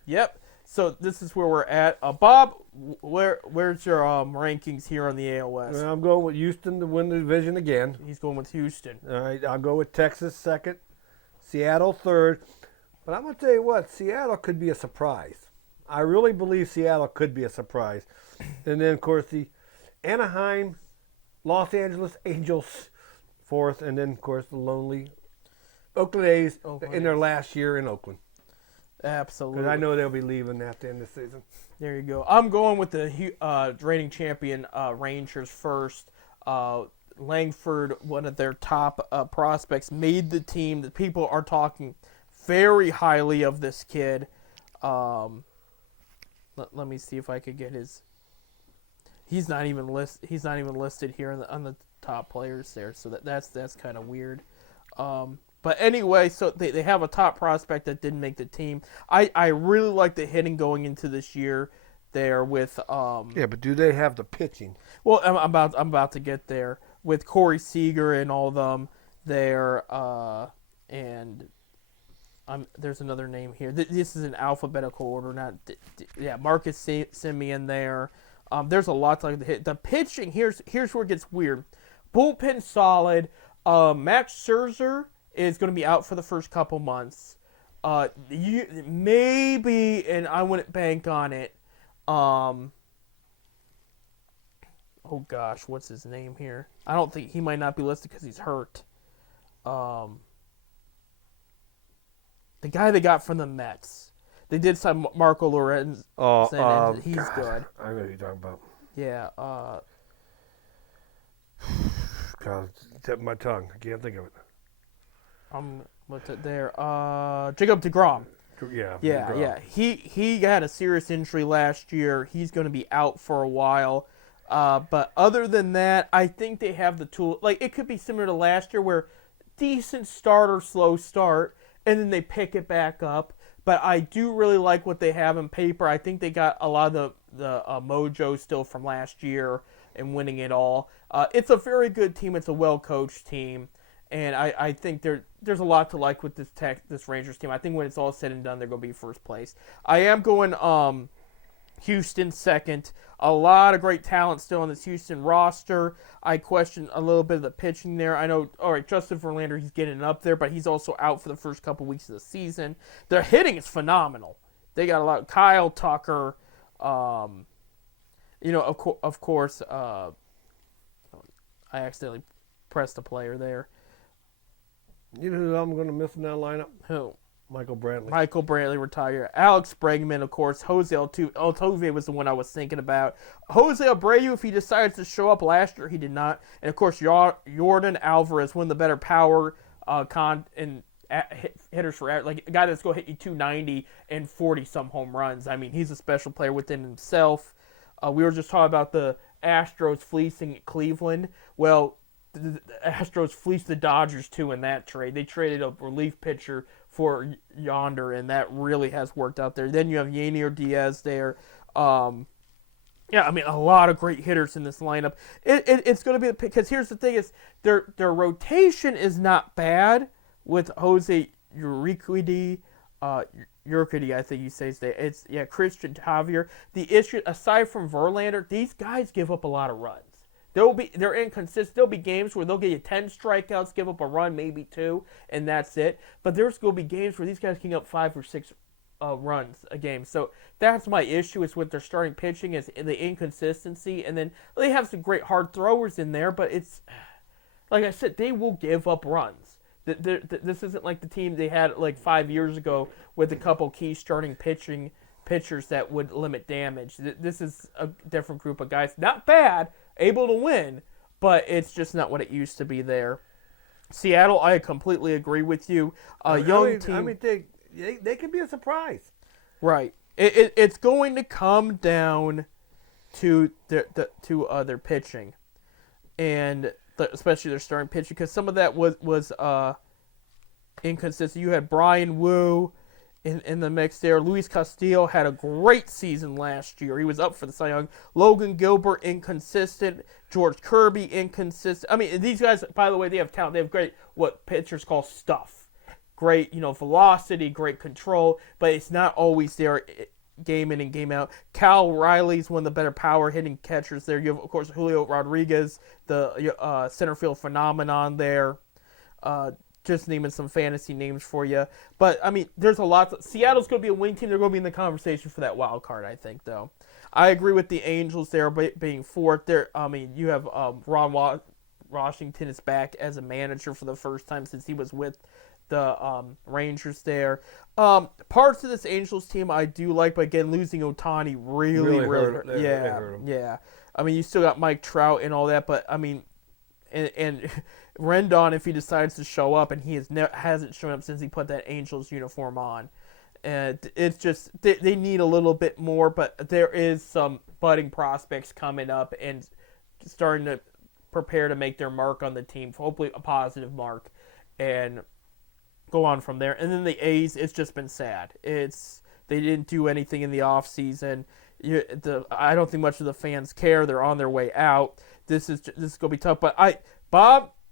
yep. So this is where we're at. Bob, where's your rankings here on the AL West? I'm going with Houston to win the division again. He's going with Houston. All right, I'll go with Texas second. Seattle third. But I'm going to tell you what, Seattle could be a surprise. I really believe Seattle could be a surprise. And then, of course, the Anaheim, Los Angeles Angels fourth, and then, of course, the lonely Oakland A's in their last year in Oakland. Absolutely. Because I know they'll be leaving at the end of the season. There you go. I'm going with the reigning champion Rangers first. Langford, one of their top prospects, made the team. The people are talking very highly of this kid. Let me see if I could get his. He's not even listed here on the top players there, so that's kind of weird. But anyway, so they have a top prospect that didn't make the team. I really like the hitting going into this year there with Yeah, but do they have the pitching? Well, I'm about to get there with Corey Seager and all of them there, and there's another name here. This is in alphabetical order, not Marcus Semien there. There's a lot to like the hit. The pitching here's where it gets weird. Bullpen solid. Max Scherzer is going to be out for the first couple months. Maybe, and I wouldn't bank on it. Oh gosh, what's his name here? I don't think he might not be listed because he's hurt. The guy they got from the Mets. They did sign Marco Lorenzen. He's God, good. I know who you're talking about. Yeah. God, it's tip of my tongue. I can't think of it. What's it there? Jacob deGrom. Yeah. Yeah. He had a serious injury last year. He's going to be out for a while. But other than that, I think they have the tool. Like, it could be similar to last year where decent start or slow start, and then they pick it back up. But I do really like what they have in paper. I think they got a lot of the mojo still from last year and winning it all. It's a very good team. It's a well-coached team. And I think there's a lot to like with this Rangers team. I think when it's all said and done, they're going to be first place. I am going Houston second. A lot of great talent still on this Houston roster. I question a little bit of the pitching there. I know, all right, Justin Verlander, he's getting up there, but he's also out for the first couple weeks of the season. Their hitting is phenomenal. They got a lot. Kyle Tucker, of course, I accidentally pressed a player there. You know who I'm going to miss in that lineup? Who? Michael Brantley. Michael Brantley retired. Alex Bregman, of course. Jose Altuve was the one I was thinking about. Jose Abreu, if he decides to show up last year, he did not. And, of course, Jordan Alvarez, one of the better power hitters for like a guy that's going to hit you 290 and 40-some home runs. I mean, he's a special player within himself. We were just talking about the Astros fleecing Cleveland. Well, the Astros fleeced the Dodgers, too, in that trade. They traded a relief pitcher for Yonder, and that really has worked out there. Then you have Yanier Diaz there. A lot of great hitters in this lineup. It's going to be because here's the thing: is their rotation is not bad with Jose Urquidy, I think you say today. It's Christian Javier. The issue, aside from Verlander, these guys give up a lot of runs. They're inconsistent. There'll be games where they'll get you 10 strikeouts, give up a run, maybe 2, and that's it. But there's going to be games where these guys can get up 5 or 6 runs a game. So that's my issue is with their starting pitching is the inconsistency. And then they have some great hard throwers in there, but it's, like I said, they will give up runs. This isn't like the team they had like 5 years ago with a couple key starting pitchers that would limit damage. This is a different group of guys. Not bad, able to win, but it's just not what it used to be there. Seattle, I completely agree with you. Young team. I mean, they could be a surprise. Right. It's going to come down to their pitching, and especially their starting pitching, because some of that was inconsistent. You had Brian Wu in the mix there. Luis Castillo had a great season last year. He was up for the Cy Young. Logan Gilbert, inconsistent. George Kirby, inconsistent. I mean, these guys, by the way, they have talent. They have great, what pitchers call stuff. Great, velocity, great control, but it's not always there game in and game out. Cal Riley's one of the better power hitting catchers there. You have, of course, Julio Rodriguez, the center field phenomenon there. just naming some fantasy names for you. But, I mean, there's a lot. Seattle's going to be a wing team. They're going to be in the conversation for that wild card, I think, though. I agree with the Angels there being fourth. There, I mean, you have Ron Washington is back as a manager for the first time since he was with the Rangers there. Parts of this Angels team I do like, but again, losing Ohtani really hurt. Yeah. I mean, you still got Mike Trout and all that, but I mean, and Rendon, if he decides to show up, and he hasn't shown up since he put that Angels uniform on. And it's just they need a little bit more, but there is some budding prospects coming up and starting to prepare to make their mark on the team, hopefully a positive mark, and go on from there. And then the A's, it's just been sad. They didn't do anything in the offseason. I don't think much of the fans care. They're on their way out. This is going to be tough. But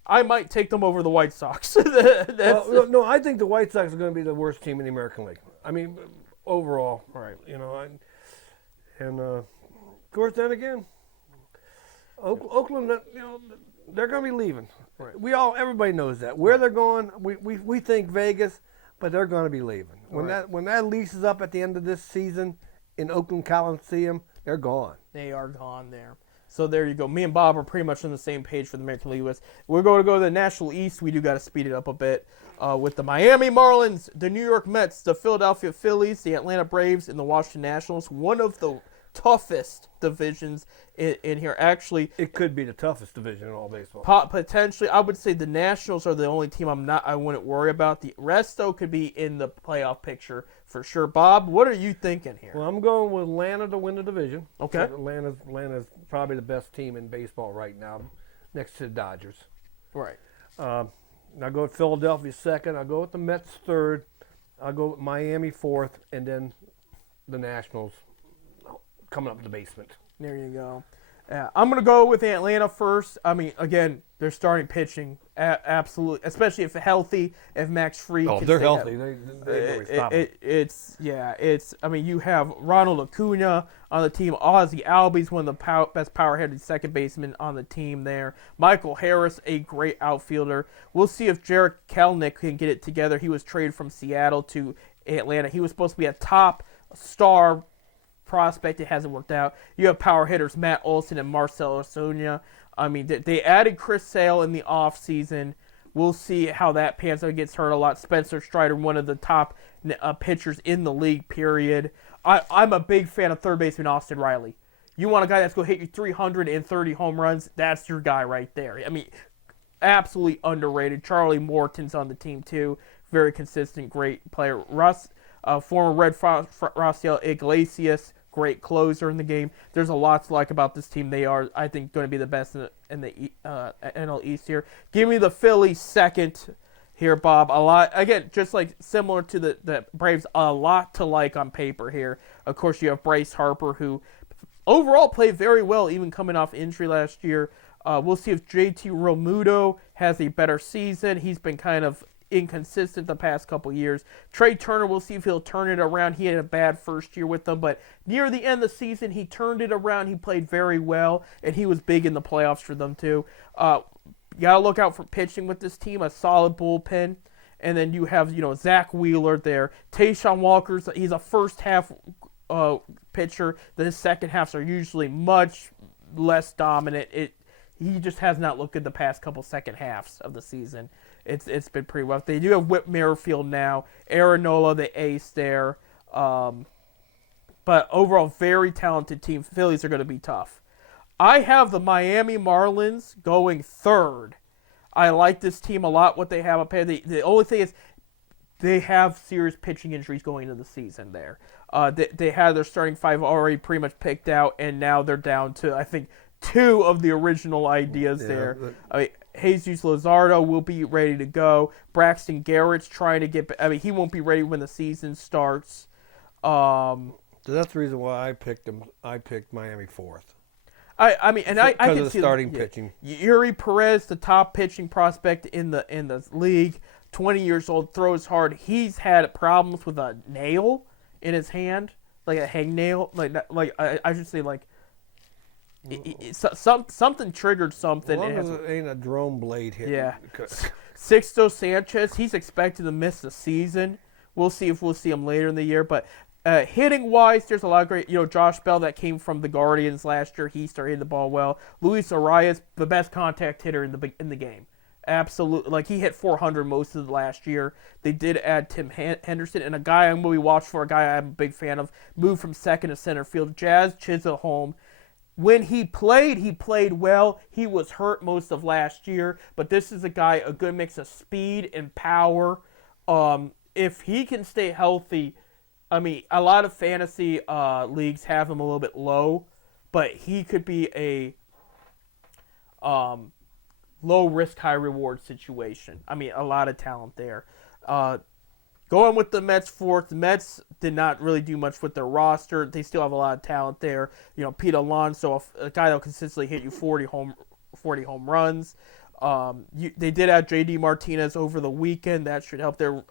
I might take them over the White Sox. No, I think the White Sox are going to be the worst team in the American League. I mean, overall, right? You know, and of course, then again, Oakland, you know, they're going to be leaving. Right. Everybody knows that. Where they're going, we think Vegas, but they're going to be leaving. When that lease is up at the end of this season in Oakland Coliseum, they're gone. They are gone there. So there you go. Me and Bob are pretty much on the same page for the American League West. We're going to go to the National East. We do got to speed it up a bit with the Miami Marlins, the New York Mets, the Philadelphia Phillies, the Atlanta Braves, and the Washington Nationals. One of the toughest divisions in here. Actually, it could be the toughest division in all baseball. Potentially, I would say the Nationals are the only team I wouldn't worry about. The rest, though, could be in the playoff picture for sure. Bob, what are you thinking here? Well, I'm going with Atlanta to win the division. Okay. Atlanta's probably the best team in baseball right now, next to the Dodgers. Right. I'll go with Philadelphia second. I'll go with the Mets third. I'll go with Miami fourth, and then the Nationals coming up the basement. There you go. I'm going to go with Atlanta first. I mean, again, they're starting pitching. Absolutely. Especially if healthy, if Max Fried can they're healthy. I mean, you have Ronald Acuna on the team. Ozzie Albies, one of the best power-headed second baseman on the team there. Michael Harris, a great outfielder. We'll see if Jarred Kelenic can get it together. He was traded from Seattle to Atlanta. He was supposed to be a top star prospect. It hasn't worked out. You have power hitters Matt Olson and Marcell Ozuna. I mean, they added Chris Sale in the offseason. We'll see how that pans out. He gets hurt a lot. Spencer Strider, one of the top pitchers in the league, period. I'm a big fan of third baseman Austin Riley. You want a guy that's going to hit you 330 home runs? That's your guy right there. I mean, absolutely underrated. Charlie Morton's on the team, too. Very consistent, great player. Former Red Rafael Iglesias, great closer in the game. There's a lot to like about this team. They are, I think, going to be the best in the NL East here. Give me the Phillies second here, Bob. A lot, again, just like similar to the Braves, a lot to like on paper here. Of course, you have Bryce Harper, who overall played very well, even coming off injury last year. We'll see if JT Realmuto has a better season. He's been kind of inconsistent the past couple years. Trey Turner, we'll see if he'll turn it around. He had a bad first year with them, but near the end of the season, he turned it around. He played very well, and he was big in the playoffs for them too. You got to look out for pitching with this team, a solid bullpen. And then you have, Zach Wheeler there. Tayshaun Walker's, he's a first half pitcher. The second halves are usually much less dominant. He just has not looked good the past couple second halves of the season. It's been pretty rough. They do have Whit Merrifield now. Aaron Nola, the ace there. But overall, very talented team. Phillies are going to be tough. I have the Miami Marlins going third. I like this team a lot, what they have up here. The only thing is they have serious pitching injuries going into the season there. They had their starting five already pretty much picked out, and now they're down to, I think, two of the original ideas there. I mean, Jesus Luzardo will be ready to go. Braxton Garrett's trying to get. He won't be ready when the season starts. So that's the reason why I picked him. I picked Miami fourth. I can see the starting pitching. Yuri Perez, the top pitching prospect in the league, 20 years old, throws hard. He's had problems with a nail in his hand, like a hangnail, I should say, like Something triggered something. As long as it ain't a drone blade hitting. Yeah. Sixto Sanchez, he's expected to miss the season. We'll see if we'll see him later in the year. But hitting wise, there's a lot of great. Josh Bell that came from the Guardians last year. He started hitting the ball well. Luis Arias, the best contact hitter in the game. Absolutely, like he hit 400 most of the last year. They did add Tim Henderson, and a guy I'm going to be watching for, a guy I'm a big fan of, moved from second to center field, Jazz Chisholm. When he played well. He was hurt most of last year, but this is a guy, a good mix of speed and power. If he can stay healthy, I mean, a lot of fantasy leagues have him a little bit low, but he could be a low risk, high reward situation. I mean, a lot of talent there. Going with the Mets fourth, the Mets did not really do much with their roster. They still have a lot of talent there. Pete Alonso, a guy that will consistently hit you 40 home runs. They did add J.D. Martinez over the weekend. That should help their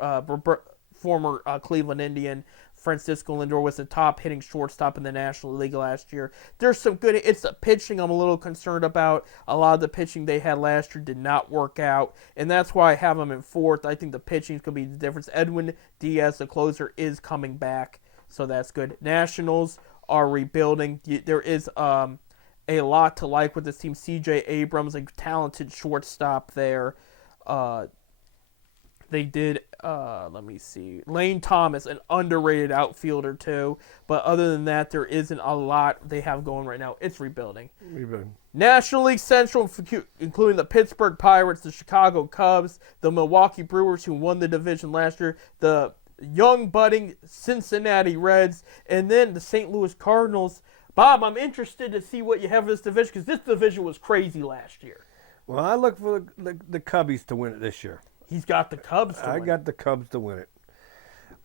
former Cleveland Indian. Francisco Lindor was the top hitting shortstop in the National League last year. There's some good. It's the pitching I'm a little concerned about. A lot of the pitching they had last year did not work out, and that's why I have them in fourth. I think the pitching is going to be the difference. Edwin Diaz, the closer, is coming back, so that's good. Nationals are rebuilding. There is a lot to like with this team. C.J. Abrams, a talented shortstop there. They did, let me see, Lane Thomas, an underrated outfielder too. But other than that, there isn't a lot they have going right now. It's rebuilding. National League Central, including the Pittsburgh Pirates, the Chicago Cubs, the Milwaukee Brewers, who won the division last year, the young budding Cincinnati Reds, and then the St. Louis Cardinals. Bob, I'm interested to see what you have in this division, because this division was crazy last year. Well, I look for the Cubbies to win it this year. He's got the Cubs to win. I got the Cubs to win it.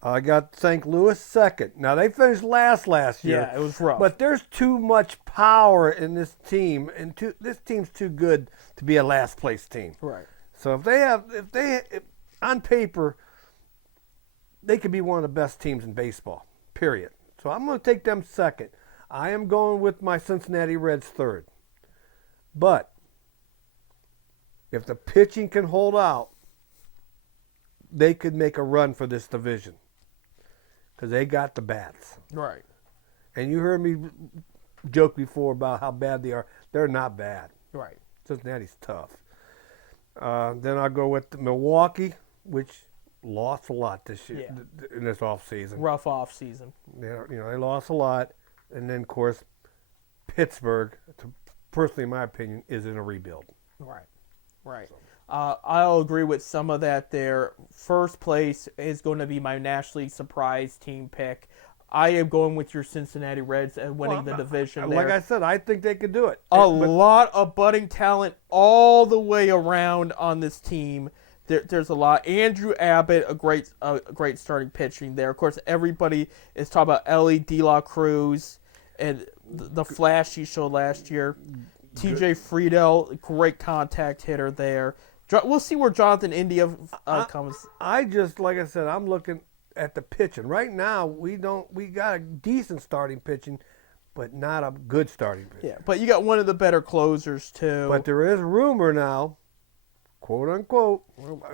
I got St. Louis second. Now, they finished last year. Yeah, it was rough. But there's too much power in this team, and this team's too good to be a last-place team. Right. So if on paper, they could be one of the best teams in baseball, period. So I'm going to take them second. I am going with my Cincinnati Reds third. But if the pitching can hold out, they could make a run for this division because they got the bats. Right. And you heard me joke before about how bad they are. They're not bad. Right. Cincinnati's tough. Then I'll go with Milwaukee, which lost a lot this year in this offseason. Rough offseason. They lost a lot. And then, of course, Pittsburgh, personally, in my opinion, is in a rebuild. Right. So. I'll agree with some of that there. First place is going to be my National League surprise team pick. I am going with your Cincinnati Reds and winning the division there. Like I said, I think they could do it. A lot of budding talent all the way around on this team. There's a lot. Andrew Abbott, a great starting pitching there. Of course, everybody is talking about Ellie De La Cruz and the flash he showed last year. TJ Friedel, great contact hitter there. We'll see where Jonathan India comes. Like I said, I'm looking at the pitching. Right now, we got a decent starting pitching, but not a good starting pitching. Yeah, but you got one of the better closers, too. But there is rumor now, quote unquote,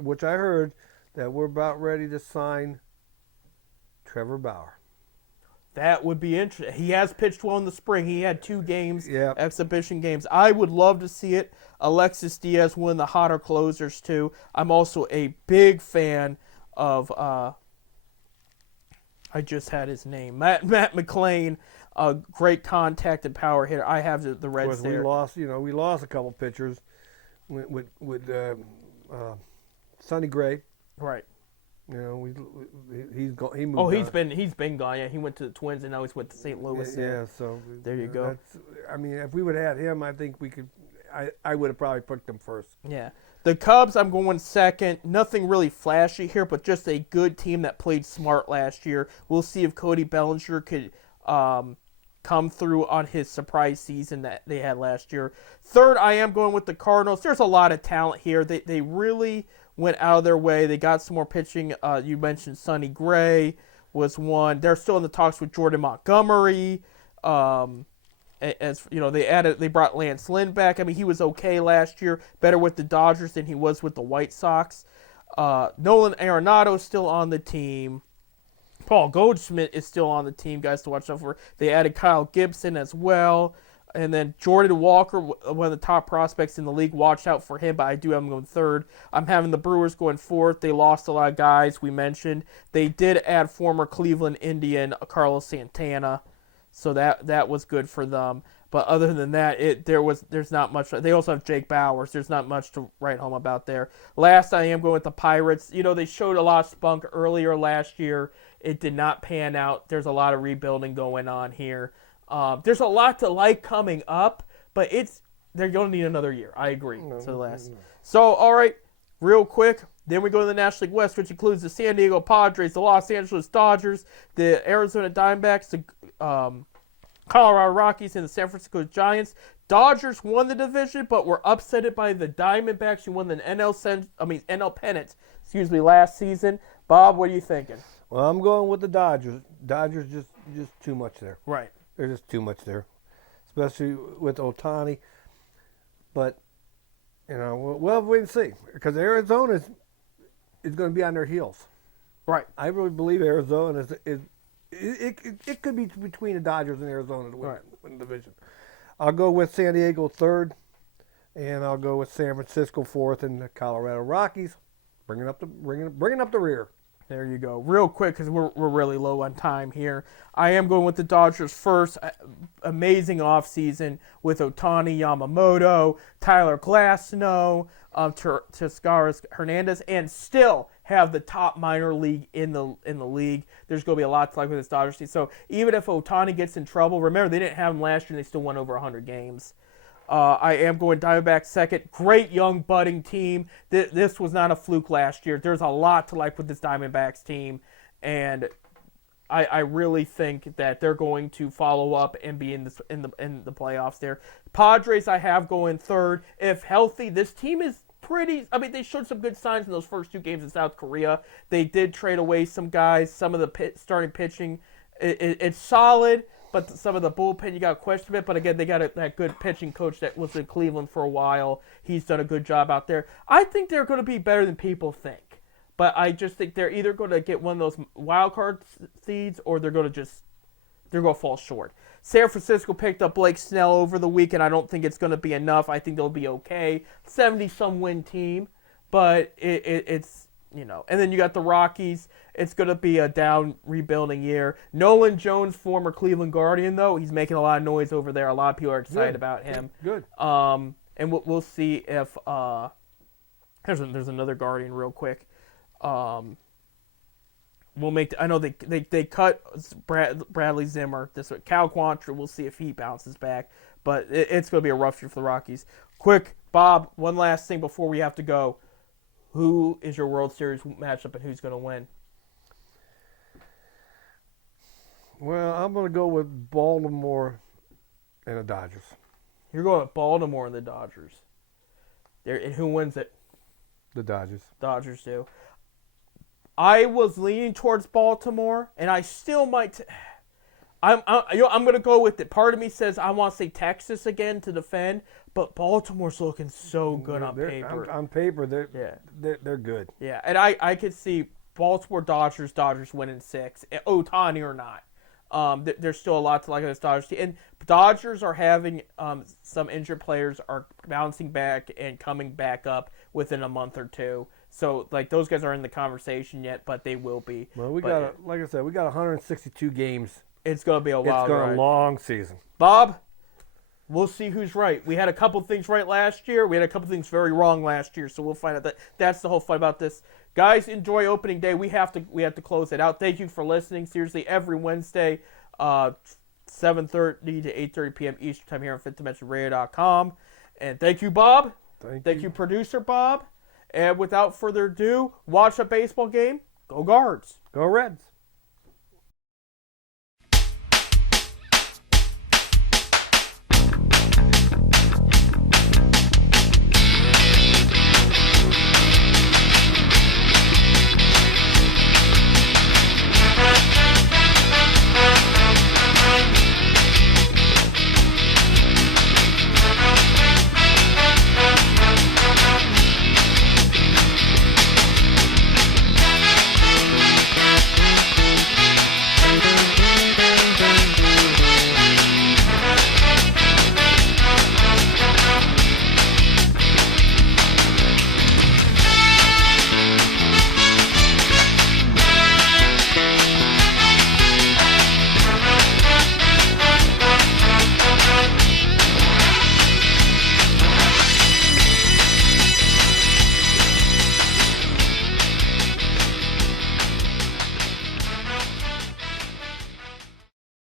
which I heard, that we're about ready to sign Trevor Bauer. That would be interesting. He has pitched well in the spring. He had 2 games, exhibition games. I would love to see it. Alexis Diaz, one of the hotter closers, too. I'm also a big fan of, I just had his name, Matt McLain, a great contact and power hitter. I have the Reds there. We lost a couple pitchers with Sonny Gray. Right. He moved. Oh, he's been gone. Yeah, he went to the Twins and now he's went to St. Louis. Yeah, so there you go. If we would have had him, I think we could. I would have probably picked him first. Yeah, the Cubs, I'm going second. Nothing really flashy here, but just a good team that played smart last year. We'll see if Cody Bellinger could come through on his surprise season that they had last year. Third, I am going with the Cardinals. There's a lot of talent here. They really went out of their way. They got some more pitching. You mentioned Sonny Gray was one. They're still in the talks with Jordan Montgomery. as you know, they brought Lance Lynn back. I mean, he was okay last year, better with the Dodgers than he was with the White Sox. Nolan Arenado is still on the team. Paul Goldschmidt is still on the team, guys, to watch out for. They added Kyle Gibson as well. And then Jordan Walker, one of the top prospects in the league. Watch out for him, but I do have him going third. I'm having the Brewers going fourth. They lost a lot of guys we mentioned. They did add former Cleveland Indian Carlos Santana, so that was good for them. But other than that, there's not much. They also have Jake Bowers. There's not much to write home about there. Last, I am going with the Pirates. You know, they showed a lot of spunk earlier last year. It did not pan out. There's a lot of rebuilding going on here. There's a lot to like coming up, but they're going to need another year. I agree. So, all right, real quick. Then we go to the National League West, which includes the San Diego Padres, the Los Angeles Dodgers, the Arizona Diamondbacks, the Colorado Rockies, and the San Francisco Giants. Dodgers won the division, but were upsetted by the Diamondbacks, who won the NL pennant, last season. Bob, what are you thinking? Well, I'm going with the Dodgers. Dodgers just too much there. Right. There's just too much there, especially with Ohtani. But, you know, we'll have to wait and see, because Arizona is going to be on their heels. Right. I really believe Arizona it could be between the Dodgers and Arizona to win the division. I'll go with San Diego third, and I'll go with San Francisco fourth, and the Colorado Rockies bringing up the rear. There you go. Real quick, because we're really low on time here. I am going with the Dodgers first. Amazing offseason with Ohtani, Yamamoto, Tyler Glasnow, Teoscar Hernandez, and still have the top minor league in the league. There's going to be a lot to like with this Dodgers team. So even if Ohtani gets in trouble, remember they didn't have him last year and they still won over 100 games. I am going Diamondbacks second. Great young budding team. This was not a fluke last year. There's a lot to like with this Diamondbacks team, and I really think that they're going to follow up and be in the playoffs there. Padres I have going third. If healthy, this team is pretty. I mean, they showed some good signs in those first two games in South Korea. They did trade away some guys. Some of the starting pitching, it's solid. But some of the bullpen, you got to question it. But again, they got that good pitching coach that was in Cleveland for a while. He's done a good job out there. I think they're going to be better than people think. But I just think they're either going to get one of those wild card seeds or they're going to fall short. San Francisco picked up Blake Snell over the weekend. I don't think it's going to be enough. I think they'll be okay. 70-some win team. But it's, you know. And then you got the Rockies. It's going to be a down rebuilding year. Nolan Jones, former Cleveland Guardian, though, he's making a lot of noise over there. A lot of people are excited about him. Good. And we'll see if there's another Guardian real quick. I know they cut Bradley Zimmer. Cal Quantrill. We'll see if he bounces back. But it's going to be a rough year for the Rockies. Quick, Bob. One last thing before we have to go. Who is your World Series matchup and who's going to win? Well, I'm going to go with Baltimore and the Dodgers. You're going with Baltimore and the Dodgers. And who wins it? The Dodgers. Dodgers do. I was leaning towards Baltimore, and I still might. I'm going to go with it. Part of me says I want to say Texas again to defend, but Baltimore's looking so good on paper. On paper, they're good. Yeah, and I could see Baltimore Dodgers winning 6, Ohtani or not. There's still a lot to like on this Dodgers team. And Dodgers are having some injured players are bouncing back and coming back up within a month or two. So, like, those guys aren't in the conversation yet, but they will be. Well, like I said, we got 162 games. It's going to be a wild ride. It's going to be a long season. Bob, we'll see who's right. We had a couple things right last year. We had a couple things very wrong last year, so we'll find out. That's the whole fun about this. Guys, enjoy opening day. We have to close it out. Thank you for listening. Seriously, every Wednesday, 7:30 to 8:30 p.m. Eastern Time here on FifthDimensionRadio.com. And thank you, Bob. Thank you, producer Bob. And without further ado, watch a baseball game. Go Guards. Go Reds.